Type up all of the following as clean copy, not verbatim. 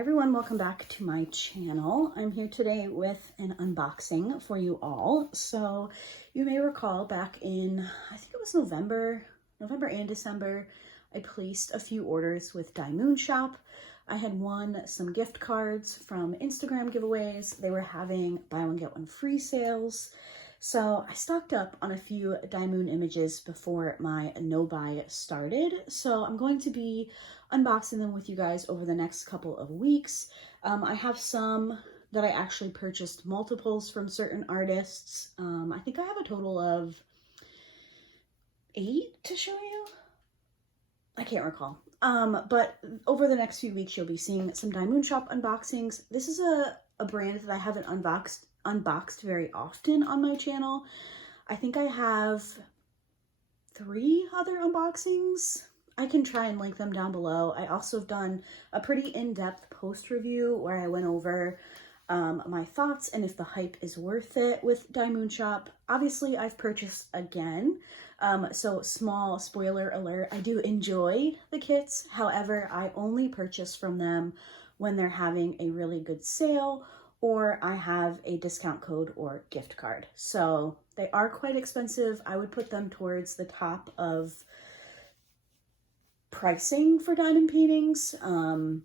everyone, welcome back to my channel. I'm here today with an unboxing for you all. So you may recall back in, I think it was November and December, I placed a few orders with Moonshop. I had won some gift cards from Instagram giveaways. They were having buy one get one free sales. So I stocked up on a few Moon images before my no buy started. So I'm going to be unboxing them with you guys over the next couple of weeks. I have some that I actually purchased multiples from certain artists. I think I have a total of 8 to show you. I can't recall. But over the next few weeks, you'll be seeing some Moonshop unboxings. This is a brand that I haven't unboxed very often on my channel. I think I have 3 other unboxings. I can try and link them down below. I also have done a pretty in-depth post review where I went over my thoughts and if the hype is worth it with Moonshop. Obviously, I've purchased again. So small spoiler alert, I do enjoy the kits. However, I only purchase from them when they're having a really good sale or I have a discount code or gift card. So they are quite expensive. I would put them towards the top of pricing for diamond paintings. And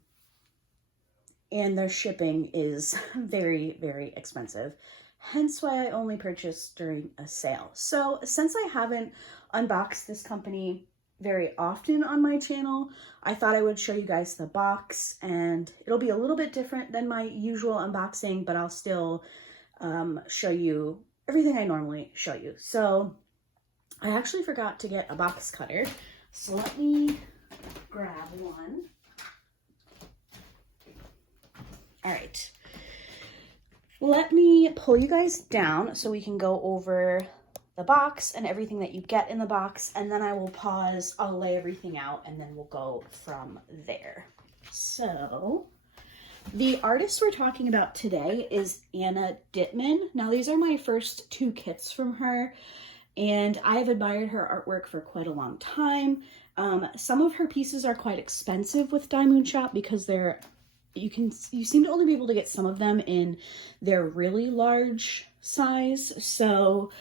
their shipping is very, very expensive. Hence why I only purchase during a sale. So since I haven't unboxed this company very often on my channel, I thought I would show you guys the box, and it'll be a little bit different than my usual unboxing, but I'll still show you everything I normally show you. So I actually forgot to get a box cutter. So let me grab one. All right. Let me pull you guys down so we can go over the box and everything that you get in the box, and then I will pause, I'll lay everything out, and then we'll go from there. So the artist we're talking about today is Dittman. Now these are my first 2 kits from her, and I have admired her artwork for quite a long time. Some of her pieces are quite expensive with Moonshop because you seem to only be able to get some of them in their really large size. So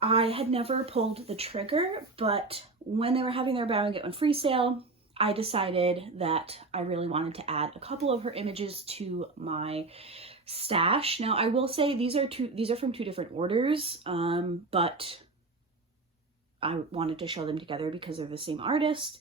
I had never pulled the trigger, but when they were having their buy one get one free sale, I decided that I really wanted to add a couple of her images to my stash. Now I will say these are from 2 different orders, but I wanted to show them together because they're the same artist.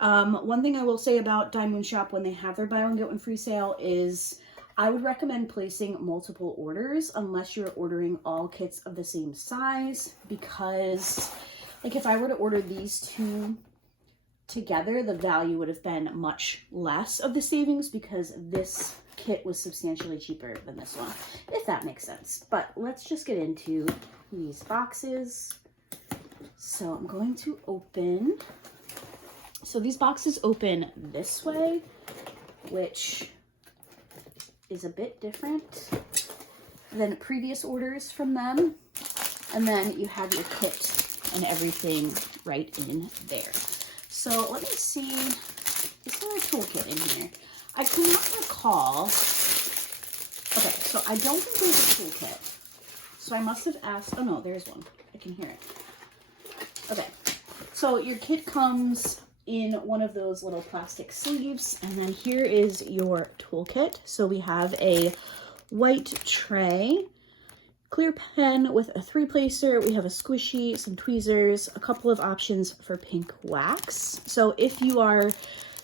One thing I will say about Moonshop when they have their buy one get one free sale is I would recommend placing multiple orders unless you're ordering all kits of the same size, because like if I were to order these 2 together, the value would have been much less of the savings because this kit was substantially cheaper than this one, if that makes sense. But let's just get into these boxes. So I'm going to open. So these boxes open this way, which is a bit different than previous orders from them. And then you have your kit and everything right in there. So let me see, is there a toolkit in here? I cannot recall. Okay, so I don't think there's a toolkit. So I must have asked, oh no, there's one. I can hear it. Okay, so your kit comes in one of those little plastic sleeves, and then here is your toolkit. So we have a white tray, clear pen with a 3-placer, we have a squishy, some tweezers, a couple of options for pink wax. So if you are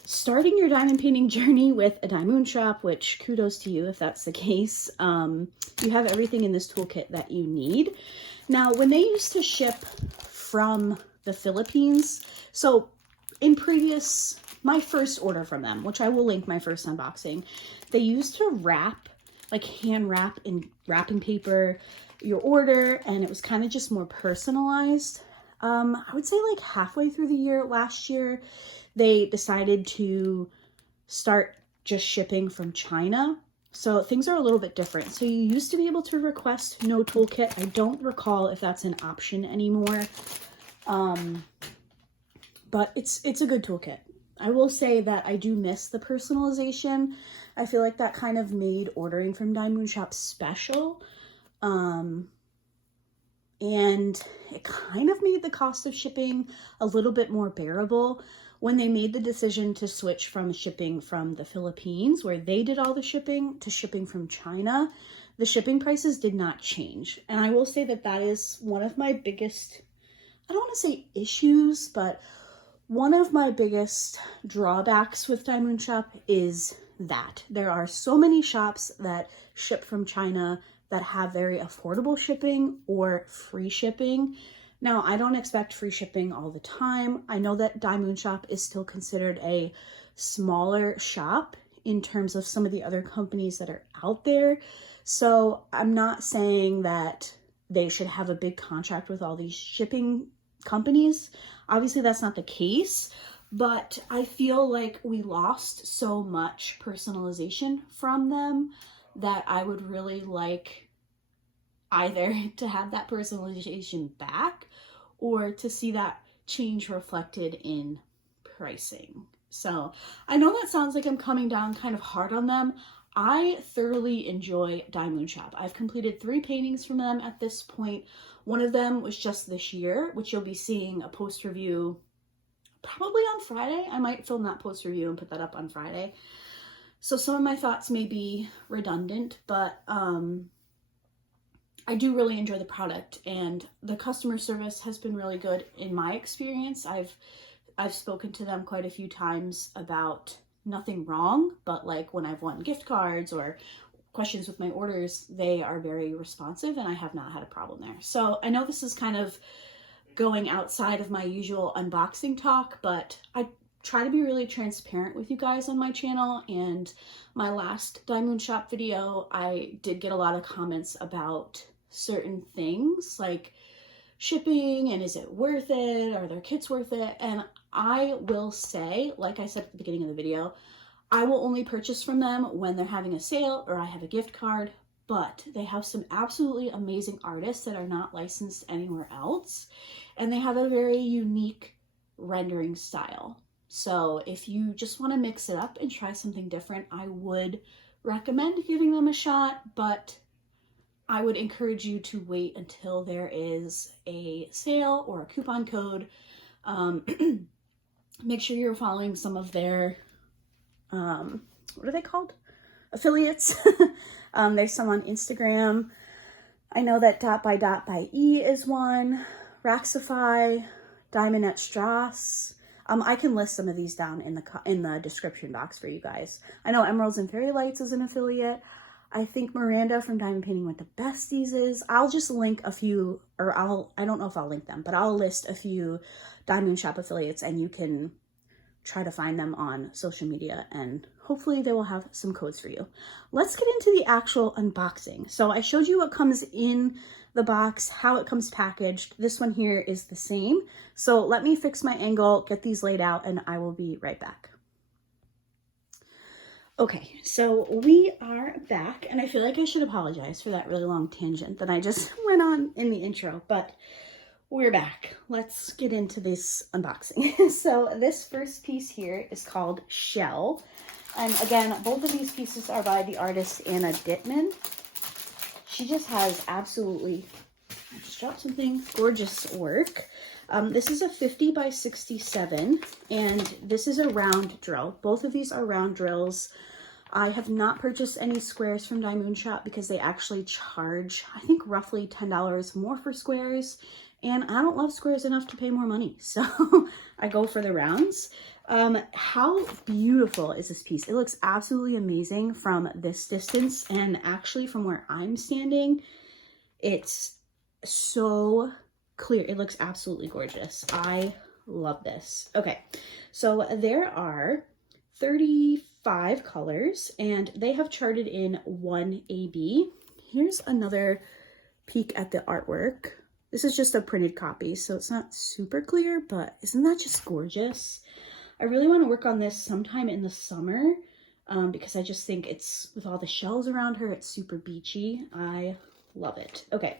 starting your diamond painting journey with a Moonshop, which kudos to you if that's the case, you have everything in this toolkit that you need. Now, when they used to ship from the Philippines, so in my first order from them, which I will link my first unboxing, they used to wrap, like hand wrap in wrapping paper, your order, and it was kind of just more personalized. I would say like halfway through the year last year, they decided to start just shipping from China. So things are a little bit different. So you used to be able to request no toolkit. I don't recall if that's an option anymore. But it's a good toolkit. I will say that I do miss the personalization. I feel like that kind of made ordering from Moonshop special. And it kind of made the cost of shipping a little bit more bearable when they made the decision to switch from shipping from the Philippines, where they did all the shipping, to shipping from China. The shipping prices did not change. And I will say that that is one of my biggest, I don't want to say issues, but one of my biggest drawbacks with Moonshop is that there are so many shops that ship from China that have very affordable shipping or free shipping. Now, I don't expect free shipping all the time. I know that Moonshop is still considered a smaller shop in terms of some of the other companies that are out there. So I'm not saying that they should have a big contract with all these shipping companies. Obviously, that's not the case, but I feel like we lost so much personalization from them that I would really like either to have that personalization back or to see that change reflected in pricing. So I know that sounds like I'm coming down kind of hard on them. I thoroughly enjoy Moonshop. I've completed 3 paintings from them at this point. One of them was just this year, which you'll be seeing a post review probably on Friday. I might film that post review and put that up on Friday. So some of my thoughts may be redundant, but I do really enjoy the product, and the customer service has been really good in my experience. I've spoken to them quite a few times about nothing wrong, but like when I've won gift cards or questions with my orders, they are very responsive and I have not had a problem there. So I know this is kind of going outside of my usual unboxing talk, but I try to be really transparent with you guys on my channel. And my last Moonshop video, I did get a lot of comments about certain things like shipping and is it worth it? Are their kits worth it? And I will say, like I said at the beginning of the video, I will only purchase from them when they're having a sale or I have a gift card, but they have some absolutely amazing artists that are not licensed anywhere else. And they have a very unique rendering style. So if you just want to mix it up and try something different, I would recommend giving them a shot, but I would encourage you to wait until there is a sale or a coupon code. Make sure you're following some of their, what are they called? Affiliates. There's some on Instagram. I know that .by.e is one. Raxify, Diamond at Strass. I can list some of these down in the description box for you guys. I know Emeralds and Fairy Lights is an affiliate. I think Miranda from Diamond Painting with the Besties is. I'll just link a few, or I don't know if I'll link them, but I'll list a few Moonshop affiliates and you can try to find them on social media and hopefully they will have some codes for you. Let's get into the actual unboxing. So I showed you what comes in the box, how it comes packaged. This one here is the same. So let me fix my angle, get these laid out, and I will be right back. Okay, so we are back, and I feel like I should apologize for that really long tangent that I just went on in the intro, but we're back. Let's get into this unboxing. So this first piece here is called Shell. And again, both of these pieces are by the artist Anna Dittman. She just has absolutely, I just dropped something, gorgeous work. This is a 50 by 67, and this is a round drill. Both of these are round drills. I have not purchased any squares from Moonshop because they actually charge, I think, roughly $10 more for squares, and I don't love squares enough to pay more money, so I go for the rounds. How beautiful is this piece? It looks absolutely amazing from this distance, and actually from where I'm standing, it's so clear. It looks absolutely gorgeous. I love this. Okay, so there are 35 colors and they have charted in 1 AB. Here's another peek at the artwork. This is just a printed copy, so it's not super clear, but isn't that just gorgeous? I really want to work on this sometime in the summer because I just think it's, with all the shells around her, it's super beachy. I love it. Okay.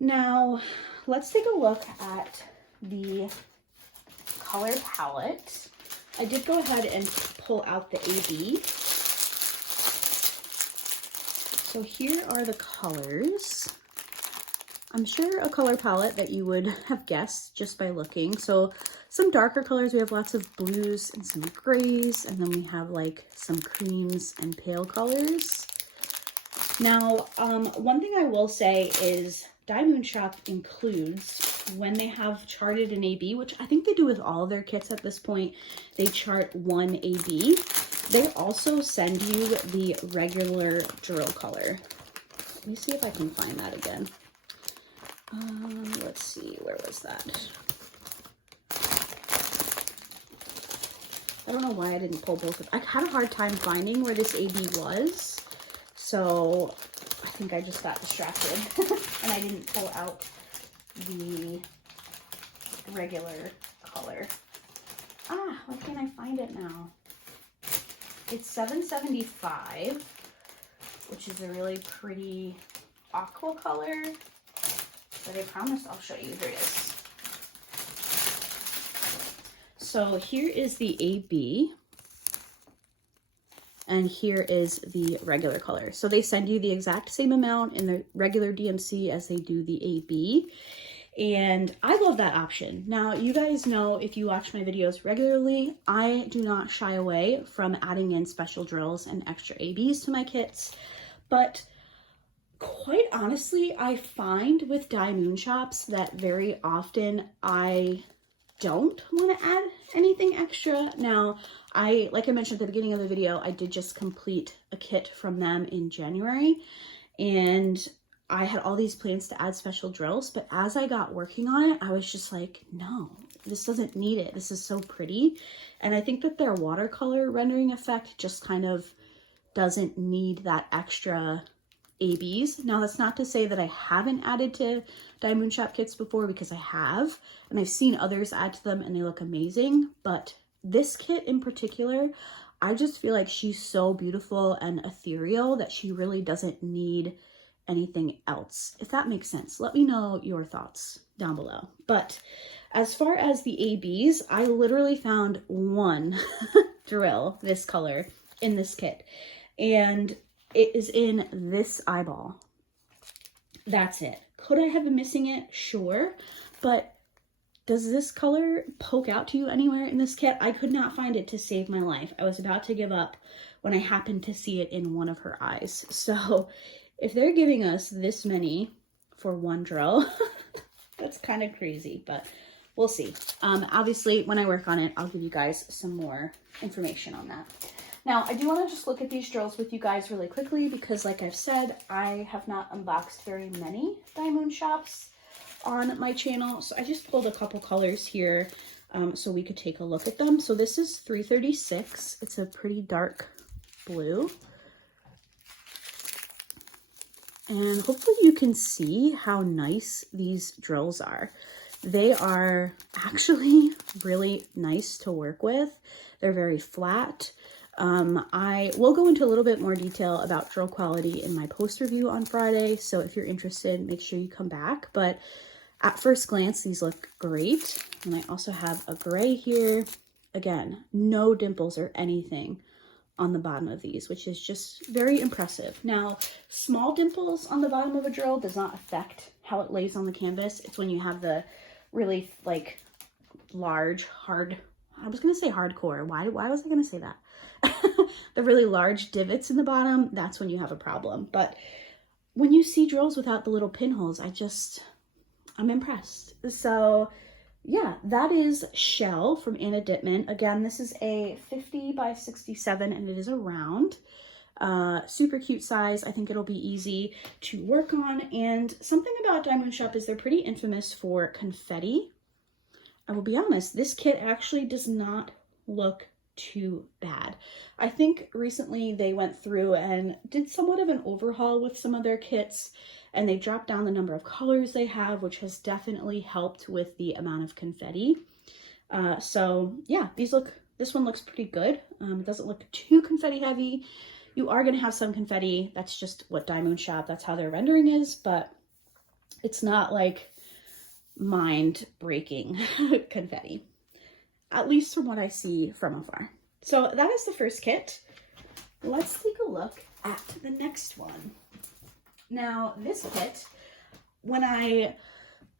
Now, let's take a look at the color palette. I did go ahead and pull out the AB. So here are the colors. I'm sure a color palette that you would have guessed just by looking. So some darker colors, we have lots of blues and some grays, and then we have like some creams and pale colors. Now, one thing I will say is Moonshop includes, when they have charted an AB, which I think they do with all of their kits at this point, they chart one AB. They also send you the regular drill color. Let me see if I can find that again. Let's see, where was that? I don't know why I didn't pull both of them. I had a hard time finding where this AB was, so I think I just got distracted and I didn't pull out the regular color. Ah, why can't I find it now? It's $7.75, which is a really pretty aqua color, but I promise I'll show you. Here it is. So here is the AB, and here is the regular color. So they send you the exact same amount in the regular DMC as they do the AB. And I love that option. Now, you guys know, if you watch my videos regularly, I do not shy away from adding in special drills and extra ABs to my kits. But quite honestly, I find with Moonshops that very often I don't want to add anything extra. Now, like I mentioned at the beginning of the video, I did just complete a kit from them in January, and I had all these plans to add special drills, but as I got working on it, I was just like, no, this doesn't need it. This is so pretty. And I think that their watercolor rendering effect just kind of doesn't need that extra ABs. Now, that's not to say that I haven't added to Moonshop kits before, because I have, and I've seen others add to them and they look amazing. But this kit in particular, I just feel like she's so beautiful and ethereal that she really doesn't need anything else, if that makes sense. Let me know your thoughts down below. But as far as the ABs, I literally found one drill this color in this kit, and it is in this eyeball. That's it. Could I have been missing it? Sure. But does this color poke out to you anywhere in this kit? I could not find it to save my life. I was about to give up when I happened to see it in one of her eyes. So if they're giving us this many for one drill, that's kind of crazy, but we'll see. Obviously, when I work on it, I'll give you guys some more information on that. Now, I do want to just look at these drills with you guys really quickly, because like I've said, I have not unboxed very many Moonshops on my channel. So I just pulled a couple colors here so we could take a look at them. So this is 336. It's a pretty dark blue. And hopefully you can see how nice these drills are. They are actually really nice to work with. They're very flat. I will go into a little bit more detail about drill quality in my post review on Friday. So if you're interested, make sure you come back. But at first glance, these look great. And I also have a gray here. Again, no dimples or anything on the bottom of these, which is just very impressive. Now, small dimples on the bottom of a drill does not affect how it lays on the canvas. It's when you have the really like large, hard, I was gonna say hardcore. Why was I gonna say that? The really large divots in the bottom, that's when you have a problem. But when you see drills without the little pinholes, I'm impressed. So yeah, that is Shell from Dittman. Again, this is a 50 by 67 and it is a round. Super cute size. I think it'll be easy to work on. And something about Moonshop is they're pretty infamous for confetti. I will be honest, this kit actually does not look too bad. I think recently they went through and did somewhat of an overhaul with some of their kits, and they dropped down the number of colors they have, which has definitely helped with the amount of confetti. So yeah, this one looks pretty good. It doesn't look too confetti heavy. You are going to have some confetti. That's just what Moonshop, that's how their rendering is, but it's not like mind-breaking confetti. at least from what I see from afar. So that is the first kit. Let's take a look at the next one. Now, this kit, when I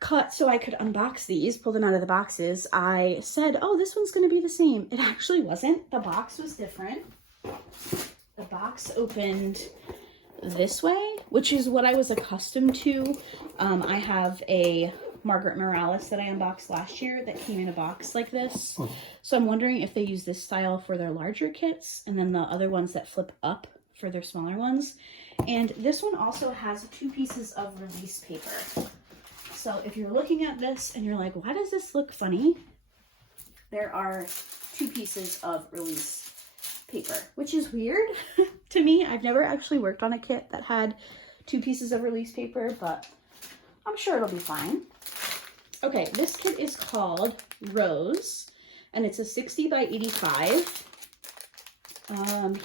cut so I could unbox these, pull them out of the boxes, I said, oh, this one's going to be the same. It actually wasn't. The box was different. The box opened this way, which is what I was accustomed to. I have a Margaret Morales that I unboxed last year that came in a box like this. So I'm wondering if they use this style for their larger kits and then the other ones that flip up for their smaller ones. And this one also has 2 pieces of release paper. So if you're looking at this and you're like, why does this look funny? There are 2 pieces of release paper, which is weird to me. I've never actually worked on a kit that had 2 pieces of release paper, but I'm sure it'll be fine. Okay, this kit is called Rose, and it's a 60 by 85.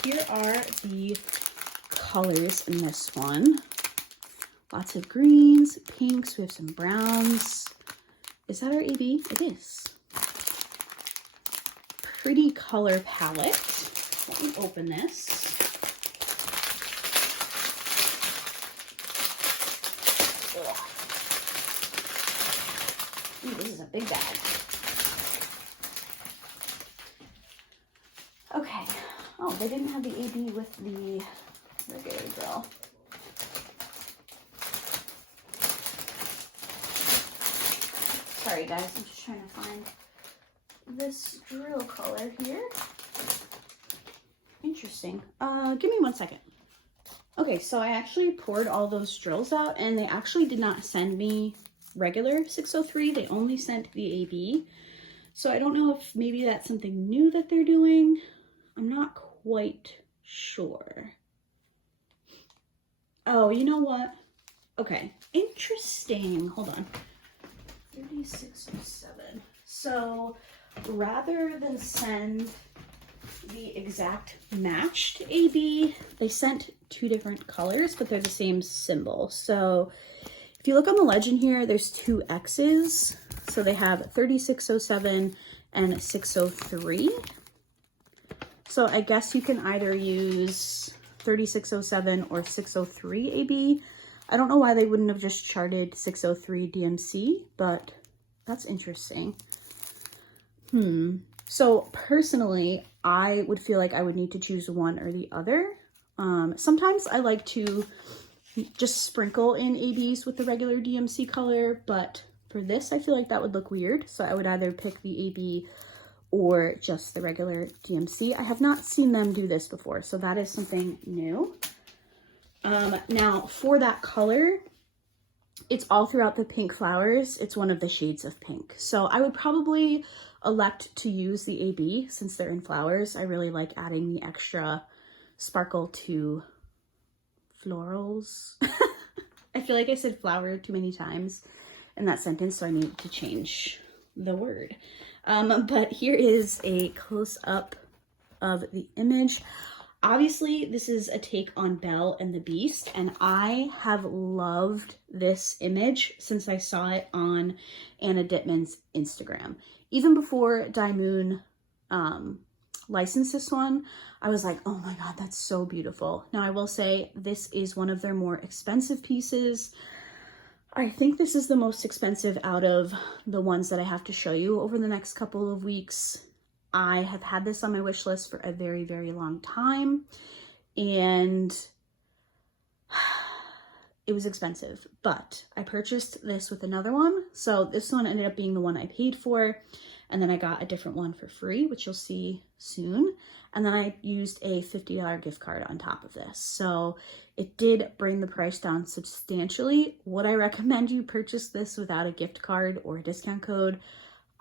Here are the colors in this one. Lots of greens, pinks, we have some browns. Is that our AB? It is. Pretty color palette. Let me open this. Ugh. Ooh, this is a big bag. Okay. Oh, they didn't have the AB with the regular drill. Sorry guys, I'm just trying to find this drill color here. Interesting. Give me 1 second. Okay, so I actually poured all those drills out and they actually did not send me regular 603. They only sent the AB. So I don't know if maybe that's something new that they're doing. I'm not quite sure. Oh, you know what? Okay, interesting. Hold on. 3607. So rather than send the exact matched AB, they sent 2 different colors, but they're the same symbol. So if you look on the legend here, there's 2 X's. So they have 3607 and 603. So I guess you can either use 3607 or 603 AB. I don't know why they wouldn't have just charted 603 DMC, but that's interesting. So personally, I would feel like I would need to choose one or the other. Sometimes I like to just sprinkle in ABs with the regular DMC color, but for this, I feel like that would look weird. So I would either pick the AB or just the regular DMC. I have not seen them do this before, so that is something new. Now for that color, it's all throughout the pink flowers. It's one of the shades of pink. So I would probably elect to use the AB since they're in flowers. I really like adding the extra sparkle to florals. I feel like I said flower too many times in that sentence, so I need to change the word. But here is a close-up of the image. Obviously, this is a take on Belle and the Beast, and I have loved this image since I saw it on Anna Dittman's Instagram. Even before Diamond licensed this one, I was like, oh my god, that's so beautiful. Now, I will say this is one of their more expensive pieces. I think this is the most expensive out of the ones that I have to show you over the next couple of weeks. I have had this on my wish list for a very, very long time, and it was expensive, but I purchased this with another one. So this one ended up being the one I paid for, and then I got a different one for free, which you'll see soon. And then I used a $50 gift card on top of this. So it did bring the price down substantially. Would I recommend you purchase this without a gift card or a discount code?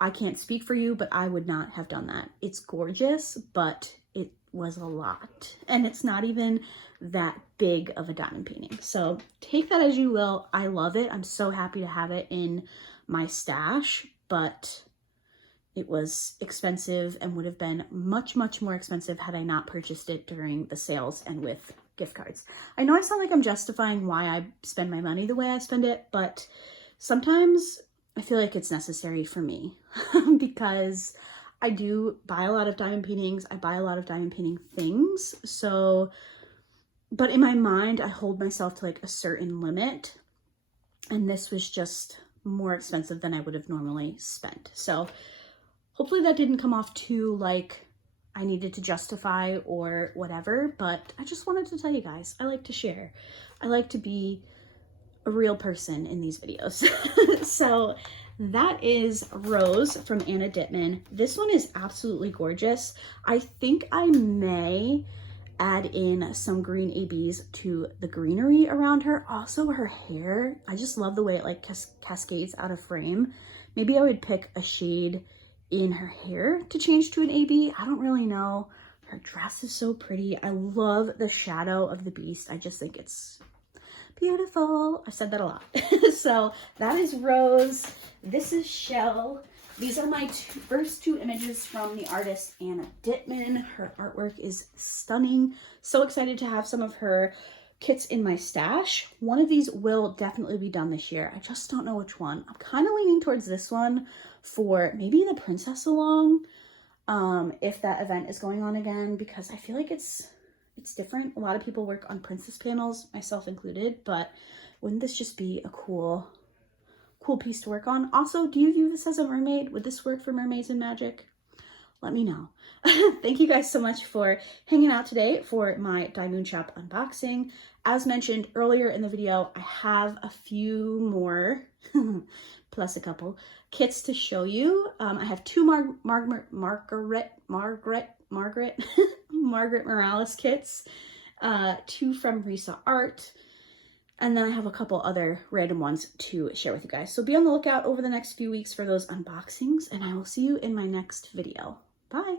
I can't speak for you, but I would not have done that. It's gorgeous, but it was a lot. And it's not even that big of a diamond painting. So take that as you will. I love it. I'm so happy to have it in my stash, but it was expensive and would have been much, much more expensive had I not purchased it during the sales and with gift cards. I know I sound like I'm justifying why I spend my money the way I spend it, but sometimes I feel like it's necessary for me because I do buy a lot of diamond paintings. I buy a lot of diamond painting things. So, but in my mind, I hold myself to like a certain limit. And this was just more expensive than I would have normally spent. So hopefully that didn't come off too like I needed to justify or whatever, but I just wanted to tell you guys, I like to share. I like to be a real person in these videos. So that is Rose from Anna Dittman. This one is absolutely gorgeous. I think I may add in some green ABs to the greenery around her. Also her hair, I just love the way it like cascades out of frame. Maybe I would pick a shade in her hair to change to an AB. I don't really know. Her dress is so pretty. I love the shadow of the beast. I just think it's beautiful. I said that a lot. So that is Rose. This is Shell. These are my first two images from the artist Anna Dittman. Her artwork is stunning. So excited to have some of her kits in my stash. One of these will definitely be done this year. I just don't know which one. I'm kind of leaning towards this one for maybe the Princess Along, if that event is going on again, because I feel like it's different. A lot of people work on princess panels, myself included, but wouldn't this just be a cool piece to work on? Also, do you view this as a mermaid? Would this work for mermaids and magic? Let me know. Thank you guys so much for hanging out today for my Moonshop unboxing. As mentioned earlier in the video, I have a few more, plus a couple, kits to show you. I have two Margaret Morales kits, two from Risa Art, and then I have a couple other random ones to share with you guys. So be on the lookout over the next few weeks for those unboxings, and I will see you in my next video. Bye.